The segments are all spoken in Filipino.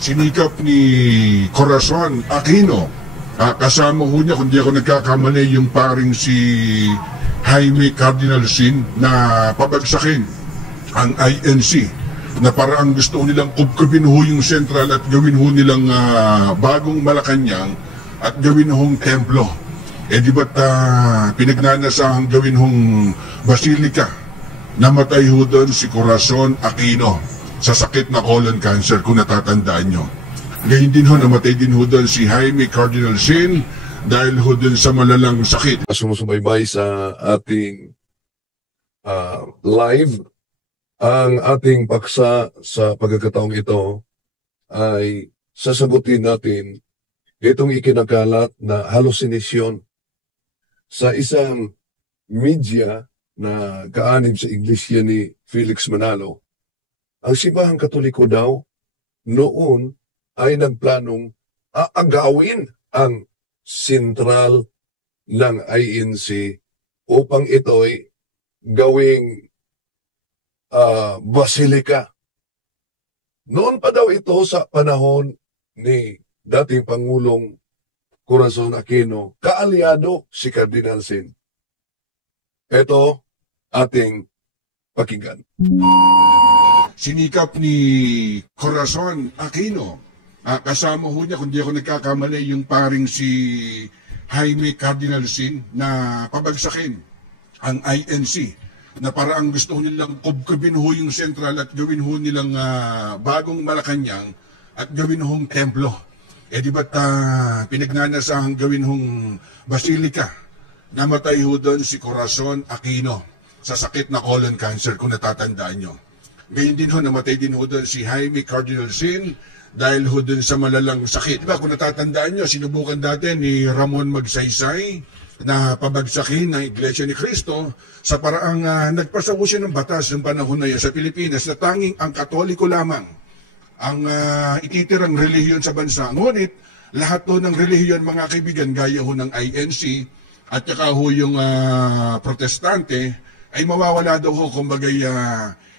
Sinikap ni Corazon Aquino. Kasama ho niya, kung di ako nagkakamali, yung paring si Jaime Cardinal Sin na pabagsakin ang INC, na parang gusto nilang kubkubin ho yung sentral at gawin ho nilang bagong Malacanang at gawin hong templo. Di ba't pinagnanasahang gawin hong basilika? Namatay ho doon si Corazon Aquino sa sakit na colon cancer, kung natatandaan nyo. Ngayon din ho, namatay din ho doon si Jaime Cardinal Sin dahil ho doon sa malalang sakit. Sumusubaybay sa ating live. Ang ating paksa sa pagkakataong ito ay sasagutin natin itong ikinakalat na hallucination sa isang media na kaanib sa iglesia ni Felix Manalo. Ang Simbahang Katoliko daw noon ay nagplanong aagawin ang sentral ng INC upang ito'y gawing basilika. Noon pa daw ito sa panahon ni dating Pangulong Corazon Aquino, kaalyado si Cardinal Sin. Ito ating pakinggan. Sinikap ni Corazon Aquino. Kasama ho niya, kung di ako nagkakamali, yung paring si Jaime Cardinal Sin na pabagsakin ang INC, na parang gusto nilang kubkubin ho yung sentral at gawin ho nilang bagong Malacanang at gawin hong templo. Di ba't pinagnanasahang gawin hong basilika? Namatay ho doon si Corazon Aquino sa sakit na colon cancer, kung natatandaan nyo. Ngayon din ho, namatay din ho doon si Jaime Cardinal Sin dahil ho doon sa malalang sakit. Diba, kung natatandaan nyo, sinubukan dati ni Ramon Magsaysay na pabagsakin ng Iglesia ni Cristo sa paraang nagpasaw siya ng batas ng panahon na yan sa Pilipinas na tanging ang Katoliko lamang ang ititirang relihiyon sa bansa. Ngunit lahat ho ng relihiyon, mga kaibigan, gaya ho ng INC at saka ho yung Protestante, ay mawawala daw ho, kumbagay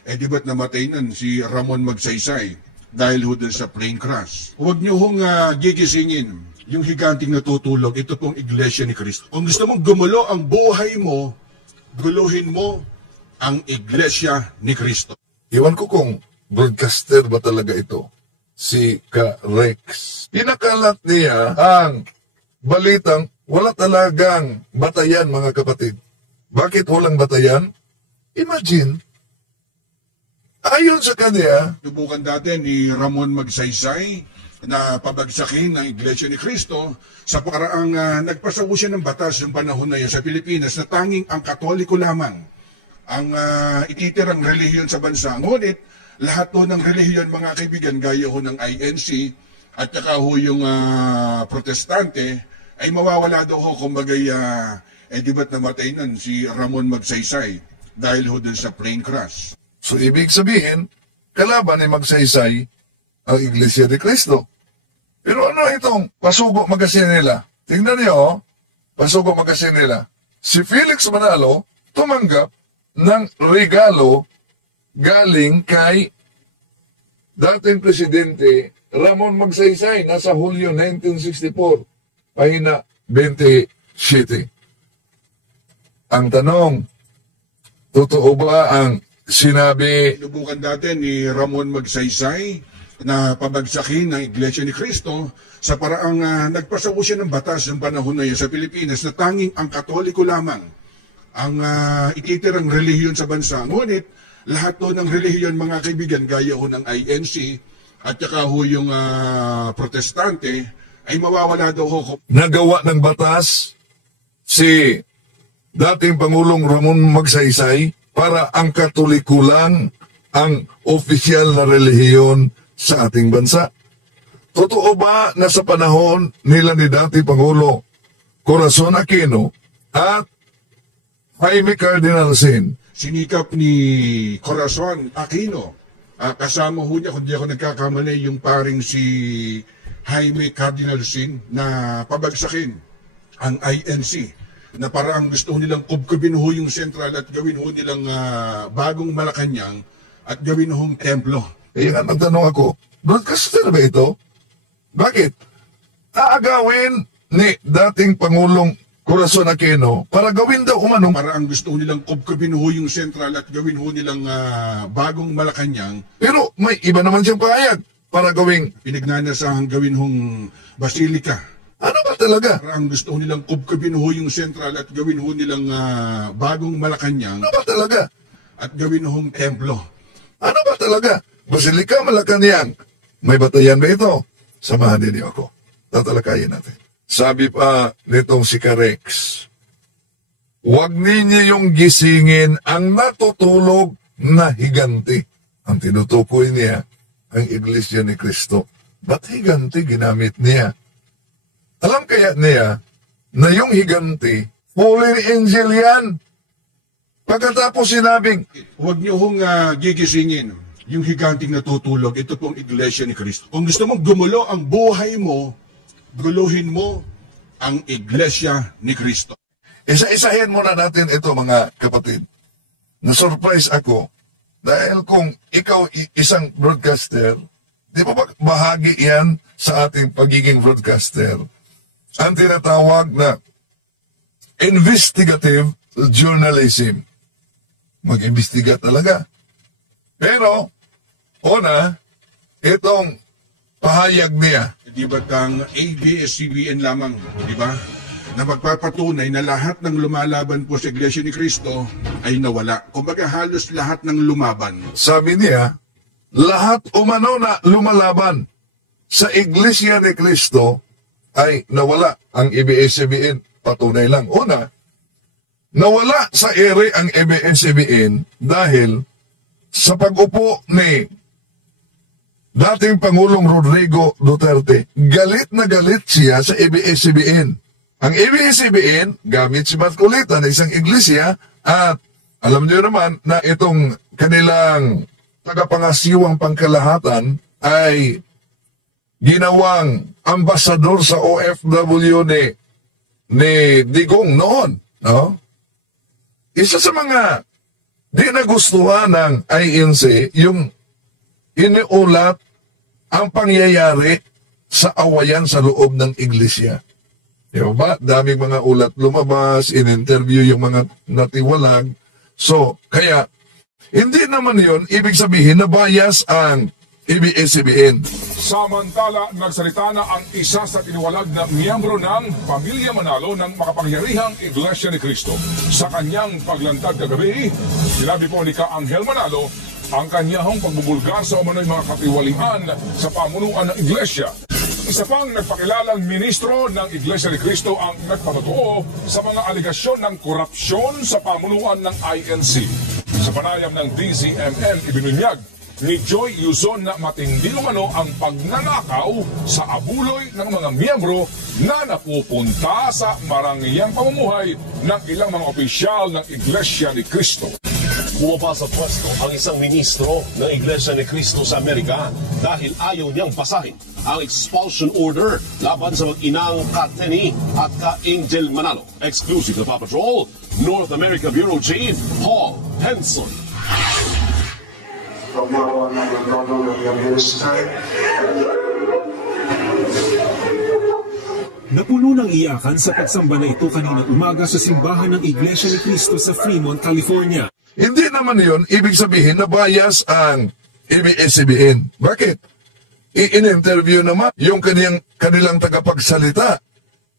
di ba't namatay nun si Ramon Magsaysay dahil ho dun sa plane crash. Huwag niyo hong gigisingin yung higanting natutulog. Ito pong Iglesia ni Cristo. Kung gusto mong gumulo ang buhay mo, guluhin mo ang Iglesia ni Cristo. Iwan ko kung broadcaster ba talaga ito, si Ka-Rex. Pinakalat niya ang balitang wala talagang batayan, mga kapatid. Bakit walang batayan? Imagine, ayon sa kanya, subukan dati ni Ramon Magsaysay na pabagsakin ng Iglesia ni Cristo sa paraang nagpasaw siya ng batas ng panahon na yan sa Pilipinas na tanging ang Katoliko lamang ang ititirang relihiyon sa bansa. Ngunit lahat ho ng relihiyon, mga kaibigan, gaya ho ng INC at saka ho yung Protestante, ay mawawala daw ho, kumbagay, di ba't namatay nun si Ramon Magsaysay dahil ho dun sa plane crash. So, ibig sabihin, kalaban ay Magsaysay ang Iglesia de Cristo. Pero ano itong Pasugo Magazine nila? Tingnan niyo, Pasugo Magazine nila. Si Felix Manalo tumanggap ng regalo galing kay dating Presidente Ramon Magsaysay. Nasa Hulyo 1964, pahina 27. Ang tanong, totoo ba ang sinabi? Sinubukan dati ni Ramon Magsaysay na pabagsakin ng Iglesia ni Cristo sa paraang nagpasaw siya ng batas ng panahon na yan sa Pilipinas na tanging ang Katoliko lamang ang ititirang relihiyon sa bansa. Ngunit lahat ho ng relihiyon, mga kaibigan, gaya ho ng INC at saka ho yung Protestante, ay mawawala daw ho. Nagawa ng batas si dating Pangulong Ramon Magsaysay para ang Katoliko lang ang opisyal na relihiyon sa ating bansa. Totoo ba na sa panahon nila ni dating Pangulo Corazon Aquino at Jaime Cardinal Sin, sinikap ni Corazon Aquino, kasama ho niya, kung di ako nagkakamali, yung paring si Jaime Cardinal Sin na pabagsakin ang INC, na parang gusto nilang kubkubin ho yung sentral at gawin ho nilang bagong Malacanang at gawin hong templo. ang tanong ako, Broadcaster ba ito? Bakit? Aagawin ni dating Pangulong Corazon Aquino para gawin daw umanong Para ang gusto nilang kubkubin ho yung Sentral at gawin ho nilang bagong Malacanang, pero may iba naman siyang pahayag para gawing pinagnanasahang gawin hong Basilica. ano ba talaga? Para ang gusto nilang kubkubin ho yung Sentral at gawin ho nilang bagong Malacanang Ano ba talaga? at gawin hong templo. Ano ba talaga? Basilica, Malacanang. May batayan ba ito? Samahan ninyo ako. Tatalakayin natin. Sabi pa nitong si Carex, huwag ninyong gisingin ang natutulog na higanti. Ang tinutukoy niya, ang Iglesia ni Cristo. Ba't higanti ginamit niya? Alam kaya niya na yung higanti, fallen angel yan. Pagkatapos sinabing, Huwag niyo hong gigisingin yung higanting natutulog. Ito pong Iglesia ni Cristo. Kung gusto mong gumulo ang buhay mo, guluhin mo ang Iglesia ni Cristo. isa-isahin muna natin ito mga kapatid. Na-surprise ako dahil kung ikaw isang broadcaster, di ba bahagi yan sa ating pagiging broadcaster? Ang tinatawag na investigative journalism. Mag-imbestiga talaga. Pero, una, itong pahayag niya, Di ba tang ABS-CBN lamang, di ba? Na magpapatunay na lahat ng lumalaban po sa Iglesia ni Cristo ay nawala. Kumbaga halos lahat ng lumaban. sabi niya, lahat umano na lumalaban sa Iglesia ni Cristo ay nawala. Ang ABS-CBN, patunay lang. Una, nawala sa ere ang ABS-CBN dahil sa pag-upo ni dating Pangulong Rodrigo Duterte, galit na galit siya sa ABS-CBN. Ang ABS-CBN, gamit si Marcolita na isang iglesia, at alam niyo naman na itong kanilang tagapangasiwang pangkalahatan ay ginawang ambasador sa OFW ni Digong noon. No? Isa sa mga di nagustuhan ng INC, yung iniulat ang pangyayari sa awayan sa loob ng iglesia. Di ba? Daming mga ulat lumabas, in-interview yung mga natiwalag. So, kaya, hindi naman yun ibig sabihin na bias ang ABS-CBN. Samantala, nagsalita na ang isa sa tiniwalag na miyembro ng Pamilya Manalo ng makapangyarihang Iglesia ni Cristo. Sa kanyang paglantad kagabi, sinabi po ni Ka Angel Manalo ang kanyang pagbubulgar sa umano'y mga katiwalian sa pamunuan ng Iglesia. Isa pang nagpakilalang ministro ng Iglesia ni Cristo ang nagpatotoo sa mga aligasyon ng korupsyon sa pamunuan ng INC. Sa panayam ng DZMM, ibinunyag ni Joy Yuzon na matindi umano ang pagnanakaw sa abuloy ng mga miyembro na napupunta sa marangyang pamumuhay ng ilang mga opisyal ng Iglesia ni Cristo. Bumaba sa pwesto ang isang ministro ng Iglesia ni Cristo sa Amerika dahil ayaw niyang basahin ang expulsion order laban sa mag-inang Ka-Teni at Ka-Angel Manalo. Exclusive to Paw Patrol, North America Bureau Chief Paul Henson. Napuno ng iyakan sa pagsamba na ito kanina umaga sa simbahan ng Iglesia ni Cristo sa Fremont, California. Hindi naman yun ibig sabihin na bias ang ABS-CBN. Bakit? I-interview naman yung kanilang tagapagsalita.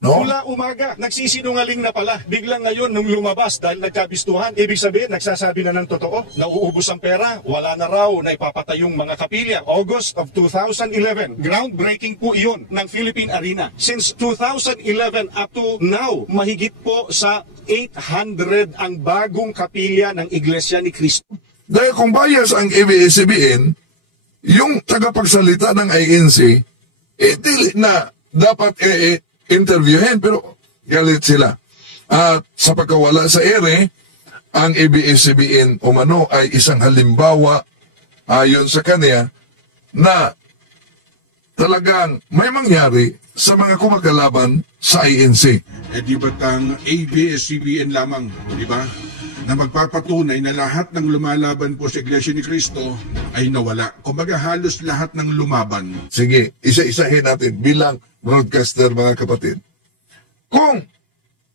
No? Mula umaga, nagsisinungaling na pala. Biglang ngayon, nung lumabas dahil nagkabistuhan, ibig sabihin, nagsasabi na ng totoo, nauubos ang pera, wala na raw na ipapatayong mga kapilya. August of 2011, groundbreaking po iyon ng Philippine Arena. Since 2011 up to now, mahigit po sa 800 ang bagong kapilya ng Iglesia ni Cristo. Dahil kung bias ang ABS-CBN, yung tagapagsalita ng INC, dili na dapat interviewin, pero galit sila. At sa pagkawala sa ere, ang ABS-CBN umano ay isang halimbawa ayon sa kanya na talagang may mangyari sa mga kumagalaban sa INC. Di ba tang ABS-CBN lamang, di ba? na magpapatunay na lahat ng lumalaban po sa Iglesia ni Cristo ay nawala. Kumbaga halos lahat ng lumaban. Sige, isa-isahin natin bilang broadcaster, mga kapatid. Kung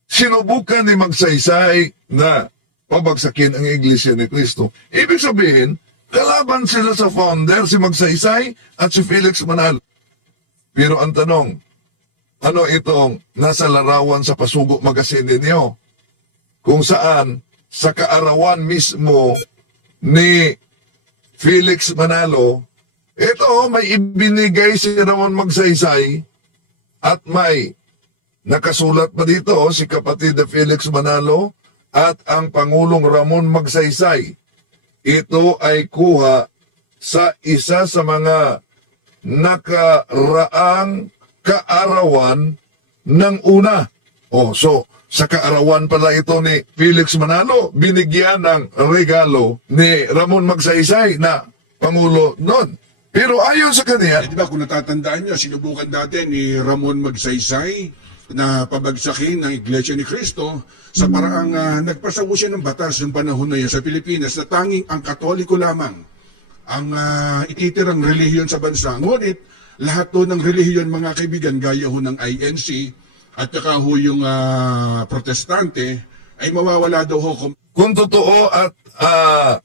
sinubukan ni Magsaysay na pabagsakin ang Iglesia ni Cristo, ibig sabihin, kalaban sila sa founder, si Magsaysay at si Felix Manalo. Pero ang tanong, ano itong nasa larawan sa Pasugo Magazine ninyo? Kung saan, sa kaarawan mismo ni Felix Manalo, ito may ibinigay si Ramon Magsaysay at may nakasulat pa dito si kapatid na Felix Manalo at ang Pangulong Ramon Magsaysay. Ito ay kuha sa isa sa mga nakaraang kaarawan ng una. So, sa kaarawan pala ito ni Felix Manalo, binigyan ng regalo ni Ramon Magsaysay na Pangulo noon. Pero ayon sa kanya, di ba kung natatandaan nyo, sinubukan dati ni Ramon Magsaysay na pabagsakin ng Iglesia ni Cristo sa paraang nagpasawo siya ng batas ng panahon na yun sa Pilipinas na tanging ang Katoliko lamang ang ititirang relihiyon sa bansa. Ngunit lahat to ng relihiyon, mga kaibigan, gaya ho ng INC at saka ho yung protestante, ay mawawala daw ho. Kung totoo at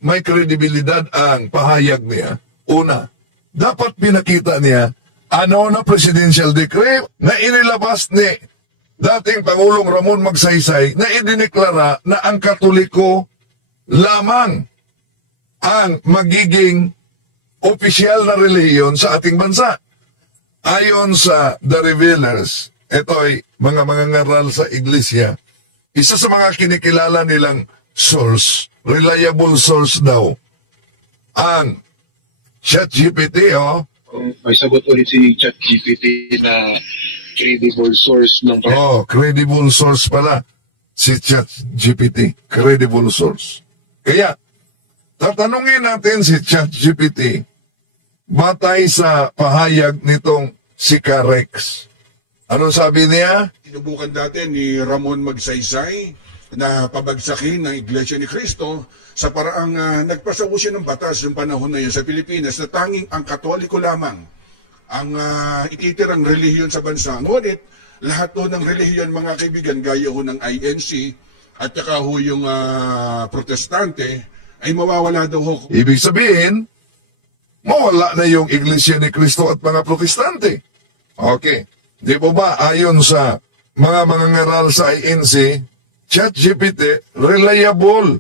may kredibilidad ang pahayag niya, una, dapat pinakita niya ano na presidential decree na inilabas ni dating Pangulong Ramon Magsaysay na idineklara na ang Katoliko lamang ang magiging opisyal na relihiyon sa ating bansa. Ayon sa The Revealers, ito ay mga mangangaral sa iglesia, isa sa mga kinikilala nilang source, reliable source daw, ang ChatGPT, May sagot ulit si ChatGPT na credible source ng credible source pala si ChatGPT, credible source. Kaya, tatanungin natin si ChatGPT, batay sa pahayag nitong si Carex. Ano sabi niya? Sinubukan dati ni Ramon Magsaysay na pabagsakin ng Iglesia ni Cristo sa paraang nagpasawo siya ng batas ng panahon na yun sa Pilipinas na tanging ang Katoliko lamang ang ititirang relihiyon sa bansa. Ngunit lahat to ng relihiyon, mga kaibigan, gaya ho ng INC at saka ho yung protestante, ay mawawala daw ho. Ibig sabihin, mawala na yung Iglesia ni Cristo at mga protestante. Okay. Di po ba, ayon sa mga mangangaral sa INC, ChatGPT, reliable.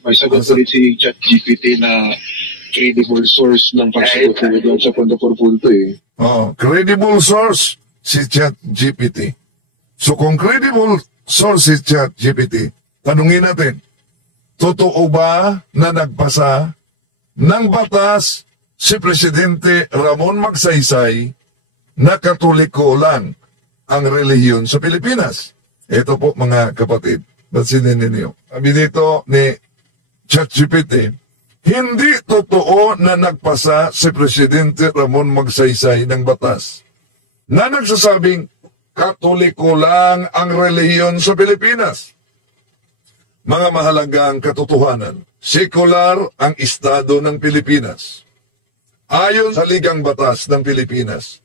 May sagot ulit si ChatGPT na credible source ng pagsagot doon sa punto por punto credible source si ChatGPT. So kung credible source si ChatGPT, tanungin natin, totoo ba na nagpasa ng batas si Presidente Ramon Magsaysay na Katoliko lang ang relihiyon sa Pilipinas? Ito po, mga kapatid, bansinin ninyo. Sabi dito ni ChatGPT, hindi totoo na nagpasa si Presidente Ramon Magsaysay ng batas na nagsasabing Katoliko lang ang relihiyon sa Pilipinas. Mga mahalagang katotohanan, sekular ang Estado ng Pilipinas. Ayon sa Ligang Batas ng Pilipinas,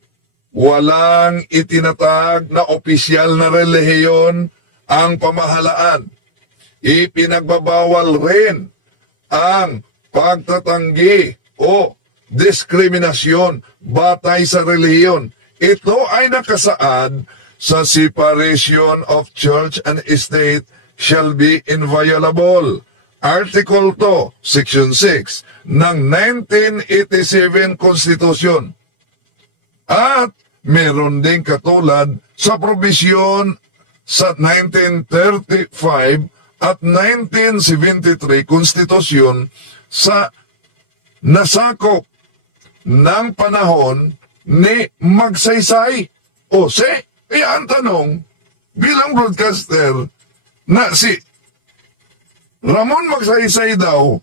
walang itinatag na opisyal na relihiyon ang pamahalaan. Ipinagbabawal rin ang pagtatanggi o diskriminasyon batay sa relihiyon. Ito ay nakasaad sa Separation of Church and State shall be inviolable. Article 2, Section 6 ng 1987 Constitution. At meron ding katulad sa probisyon sa 1935 at 1973 Konstitusyon sa nasakop ng panahon ni Magsaysay. Kaya ang tanong, bilang broadcaster, na si Ramon Magsaysay daw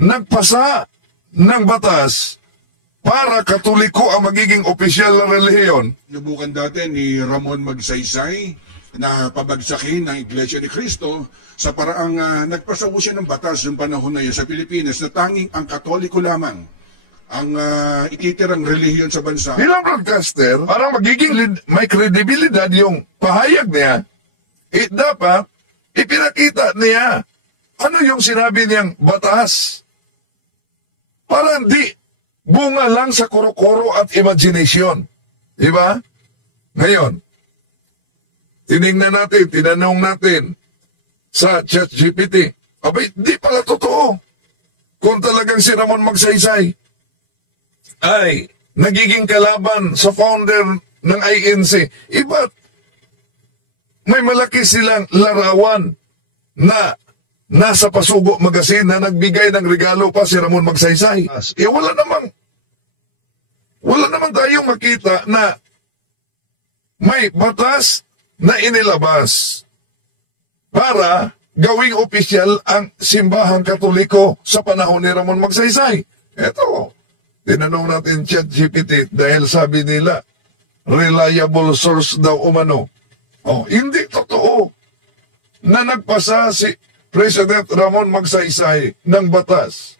nagpasa ng batas para Katoliko ang magiging opisyal na relihiyon. Sinubukan dati ni Ramon Magsaysay na pabagsakin ng Iglesia ni Cristo sa paraang nagpasaw siya ng batas ng panahon na yun sa Pilipinas na tanging ang Katoliko lamang ang ititirang relihiyon sa bansa. Bilang broadcaster, parang magiging may kredibilidad yung pahayag niya. Dapat ipinakita niya ano yung sinabi niyang batas. Para hindi bunga lang sa kuro-kuro at imagination. Diba? Ngayon, tinanong natin sa ChatGPT, abay, di pala totoo. Kung talagang si Ramon Magsaysay ay nagiging kalaban sa founder ng INC, iba't may malaki silang larawan na nasa Pasugo Magazine na nagbigay ng regalo pa si Ramon Magsaysay. Wala naman tayong makita na may batas na inilabas para gawing opisyal ang simbahang Katoliko sa panahon ni Ramon Magsaysay. Eto, tinanong natin ChatGPT dahil sabi nila, reliable source daw umano. Hindi totoo na nagpasa si President Ramon Magsaysay ng batas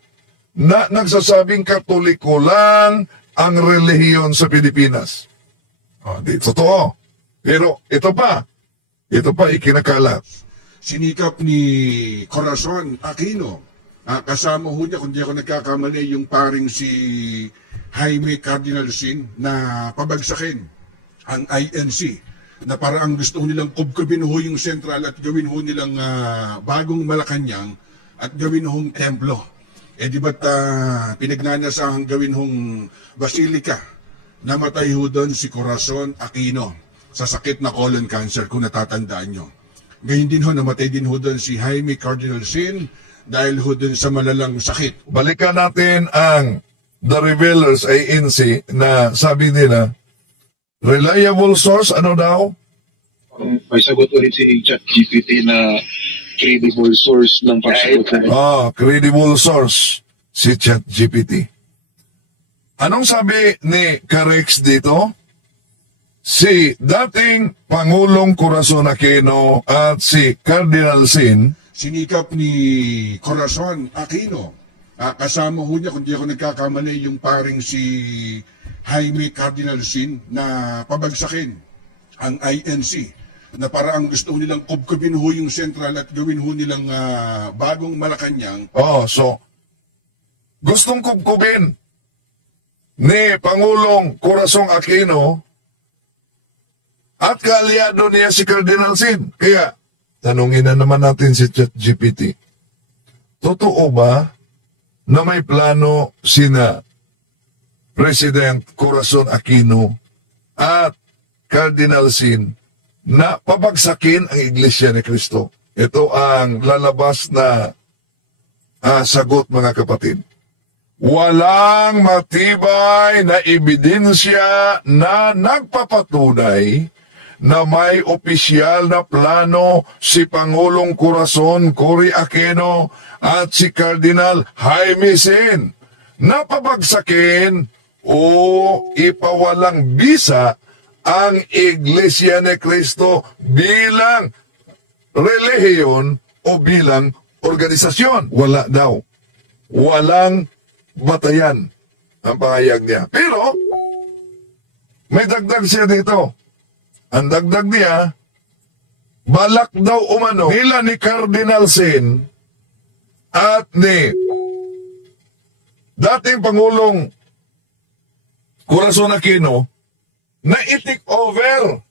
na nagsasabing Katoliko lang ang relihiyon sa Pilipinas. Di totoo. Pero ito pa ikinakalat. Sinikap ni Corazon Aquino, kasama ho niya, kung di ako nagkakamali, yung paring si Jaime Cardinal Sin na pabagsakin ang INC na parang gusto nilang kubkubin ho yung sentral at gawin ho nilang bagong Malacanang at gawin hong templo. Di ba't pinagnanasahang gawin hong basilika? Namatay ho doon si Corazon Aquino sa sakit na colon cancer, kung natatandaan nyo. Ngayon din ho, namatay din ho doon si Jaime Cardinal Sin dahil ho doon sa malalang sakit. Balikan natin ang The Revealers INC na sabi nila, reliable source, ano daw? May sagot ulit si ChatGPT na credible source ng pagsagot. Credible source si ChatGPT. Anong sabi ni Carex dito? Si dating Pangulong Corazon Aquino at si Cardinal Sin, sinikap ni Corazon Aquino, kasama ho niya, kung di ako nagkakamali, yung paring si Jaime Cardinal Sin na pabagsakin ang INC na parang gusto nilang kubkubin ho yung sentral at gawin ho nilang bagong Malacanang. So gustong kubkubin ni Pangulong Corazon Aquino at kaalyado niya si Cardinal Sin. Kaya tanungin na naman natin si ChatGPT, totoo ba na may plano sina President Corazon Aquino at Cardinal Sin na pabagsakin ang Iglesia ni Cristo? Ito ang lalabas na sagot, mga kapatid. Walang matibay na ebidensya na nagpapatunay na may opisyal na plano si Pangulong Corazon Cory Aquino at si Cardinal Jaime Sin na pabagsakin o ipawalang bisa ang Iglesia ni Cristo bilang relihiyon o bilang organisasyon. Wala daw. Walang batayan ang pahayag niya. Pero may dagdag siya dito. Ang dagdag niya, balak daw umano nila ni Cardinal Sin at ni dating Pangulong Corazon Aquino na i-take over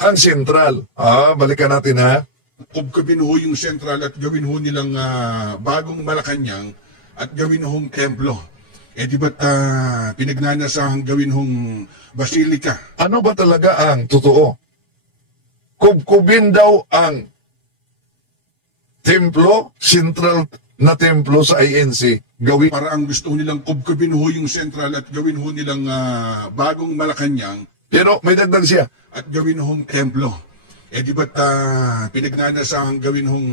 ang sentral. Balikan natin ha. Kubkubin ho yung sentral at gawin ho nilang bagong Malacanang at gawin hong templo. Di ba't pinagnanasahang gawin hong basilika? Ano ba talaga ang totoo? Kubkubin daw ang templo, central na templo sa INC, gawin. Para ang gusto nilang kubkubin ho yung sentral at gawin ho nilang bagong Malacanang. Pero may dagdag siya. At gawin hong templo. Di ba't pinagnanasahang gawin hong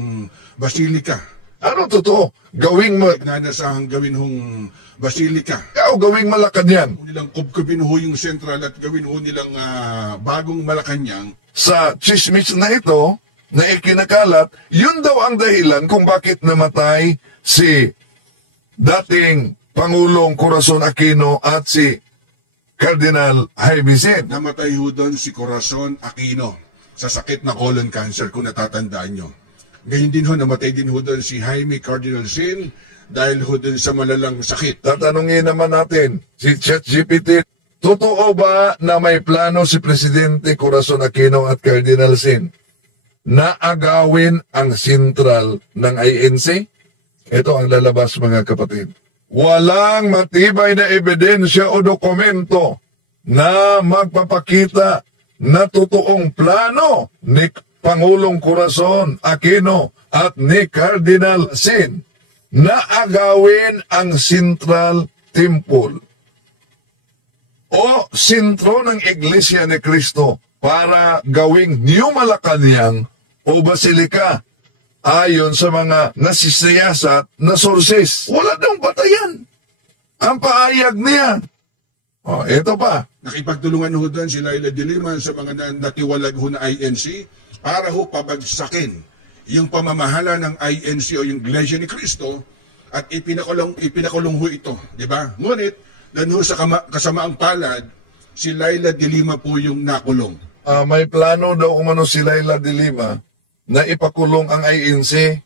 basilika? Ano totoo? Nagnanasahang gawin hong basilika. Gawing Malacanang. Nilang kubkubin ho yung sentral at gawin ho nilang bagong Malacanang. Sa chismis na ito, na ikinakalat, yun daw ang dahilan kung bakit namatay si dating Pangulong Corazon Aquino at si Cardinal Jaime Sin. Namatay ho doon si Corazon Aquino sa sakit na colon cancer, kung natatandaan nyo. Ngayon din ho, namatay din ho doon si Jaime Cardinal Sin dahil ho doon sa malalang sakit. Tatanungin naman natin, si ChatGPT, totoo ba na may plano si Presidente Corazon Aquino at Cardinal Sin na agawin ang sentral ng INC? Ito ang lalabas, mga kapatid. Walang matibay na ebidensya o dokumento na magpapakita na totoong plano ni Pangulong Corazon Aquino at ni Cardinal Sin na agawin ang Central Temple o sentro ng Iglesia ni Cristo para gawing New Malacanang o Basilika ayon sa mga nasisiyasat na sources. Wala daw batayan ang paayag niya. Ito pa. Nakipagtulungan ho doon si Laila de Lima sa mga natiwalag ho na INC para ho pabagsakin yung pamamahala ng INC o yung Iglesia ni Cristo at ipinakulong ho ito, di ba? Ngunit, dan ho sa kasamaang palad, si Laila de Lima po yung nakulong. May plano daw umano si Laila de Lima na ipakulong ang INC.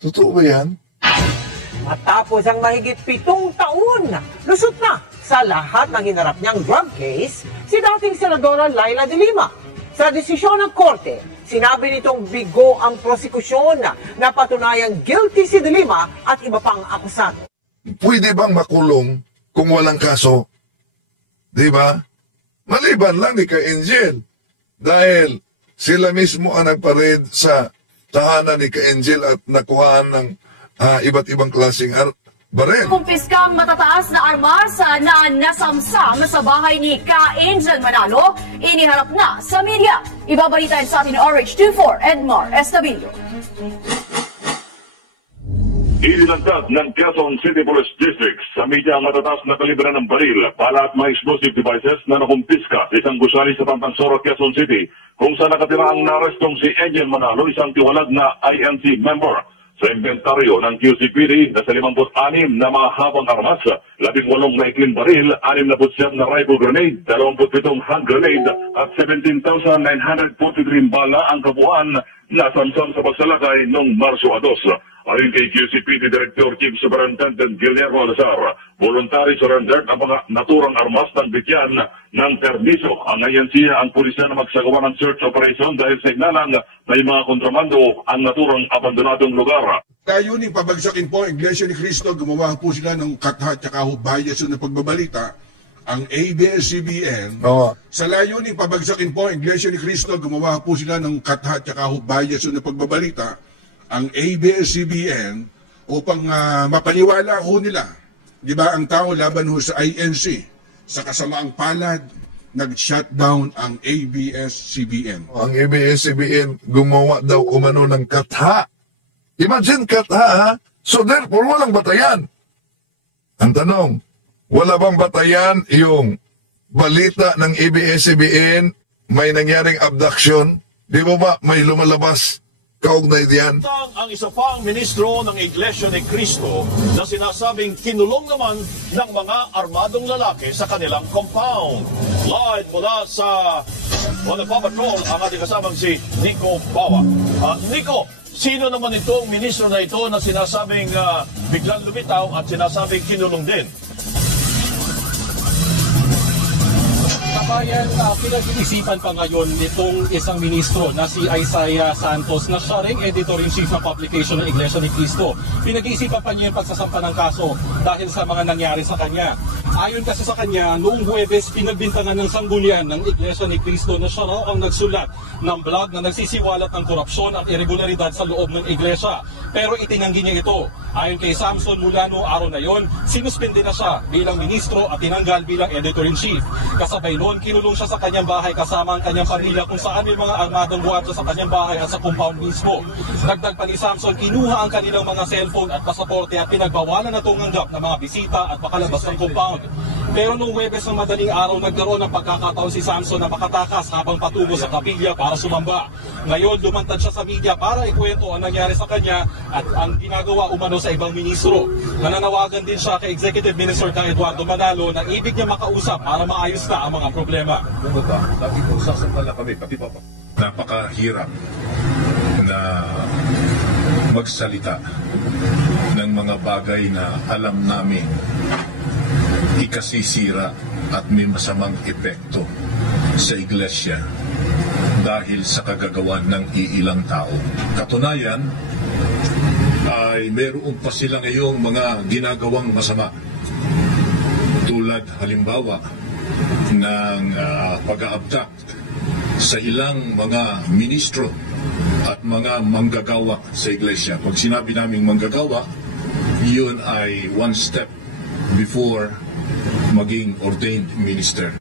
Totoo ba yan? Matapos ang mahigit 7 taon, lusot na sa lahat ng hinarap niyang drug case si dating Senadora Laila de Lima. Sa desisyon ng korte, sinabi nitong bigo ang prosekusyon na patunayang guilty si de Lima at iba pang akusado. Pwede bang makulong kung walang kaso? Di ba? Maliban lang ni Ka-Angel. Dahil sila mismo ang nagpared sa tahanan ni Ka-Angel at nakuhaan ng iba't ibang klaseng baril. Kumpiskang matataas na armas na nasamsam sa bahay ni Ka-Angel Manalo, iniharap na sa media. Ibabalitan sa atin RH24, Edmar Estabillo. Ilinantad ng Quezon City Police District sa media ang matataas na kalibre ng baril, pala at mga explosive devices na nakumpiska sa isang gusali sa Pampansoro, Quezon City, kung saan nakatira ang narestong si Angel Manalo, isang tiwalag na INC member. Sa inventaryo ng QCPD na sa 56 na mga habang armas, 18 maikling baril, 69 na rifle grenade, 27 hand grenade at 17,943 bala ang kabuuan na samsam sa pagsalakay noong Marso 2. Ayon kay QCPD Director Chief Superintendent Guillermo Alazar, voluntary surrendered ang mga naturang armas ng bigyan ng permiso. Ang ayansiya ang pulisya na magsagawa ng search operation dahil signalang may mga kontrabando ang naturang abandonadong lugar. Layuning pabagsakin po ang Iglesia ni Cristo, gumawa po sila ng katha at saka bias na pagbabalita, ang ABS-CBN. Sa layuning pabagsakin po ang Iglesia ni Cristo, gumawa po sila ng katha at saka bias na pagbabalita, ang ABS-CBN upang mapaniwala ho nila. Di ba ang tao laban ho sa INC, sa kasamaang palad, nag-shutdown ang ABS-CBN. Ang ABS-CBN gumawa daw umano ng katha. Imagine katha, ha? So therefore, walang batayan. Ang tanong, wala bang batayan yung balita ng ABS-CBN, may nangyaring abduction? Di ba may lumalabas kaugnay diyan? Ang isa pang ministro ng Iglesia ni Cristo na sinasabing kinulong naman ng mga armadong lalaki sa kanilang compound. Live mula sa Patrol ang ating kasamang si Nico Bawa. Nico, sino naman itong ministro na ito na sinasabing biglang lumitaw at sinasabing kinulong din? Kabayan, pinag-iisipan pa ngayon nitong isang ministro na si Isaiah Santos na siya ring editor-in-chief ng publication ng Iglesia ni Cristo. Pinag-iisipan pa niya yung pagsasampa ng kaso dahil sa mga nangyari sa kanya. Ayon kasi sa kanya, noong Huwebes, pinagbintangan ng sanggunian ng Iglesia ni Cristo na siya raw ang nagsulat ng blog na nagsisiwalat ng korupsyon at irregularidad sa loob ng Iglesia. Pero itinanggi niya ito. Ayon kay Samson, mula noong araw na yon, sinuspende na siya bilang ministro at tinanggal bilang editor-in-chief. Kasabay noon, kinulong siya sa kanyang bahay kasama ang kanyang pamilya kung saan may mga armadong guwardiya sa kanyang bahay at sa compound mismo. Dagdag pa ni Samson, kinuha ang kanilang mga cellphone at pasaporte at pinagbawalan na tumanggap ng mga bisita at makalabas ng compound. Pero noong Huwebes ng madaling araw, nagkaroon ng pagkakataon si Samson na makatakas habang patungo sa kapilya para sumamba. Ngayon, lumantad siya sa media para ikwento ang nangyari sa kanya at ang ginagawa umano sa ibang ministro. Nananawagan din siya kay Executive Minister Eduardo Manalo na ibig niya makausap para maayos na ang mga problema. Sabi ko, sasapala kami, pati pa. Napakahirap na magsalita ng mga bagay na alam namin ikasisira at may masamang epekto sa iglesia dahil sa kagagawan ng iilang tao. Katunayan ay meron pa sila ngayong mga ginagawang masama tulad halimbawa ng pag-aabdak sa ilang mga ministro at mga manggagawa sa iglesia. Pag sinabi naming manggagawa, yun ay one step before maging ordained minister.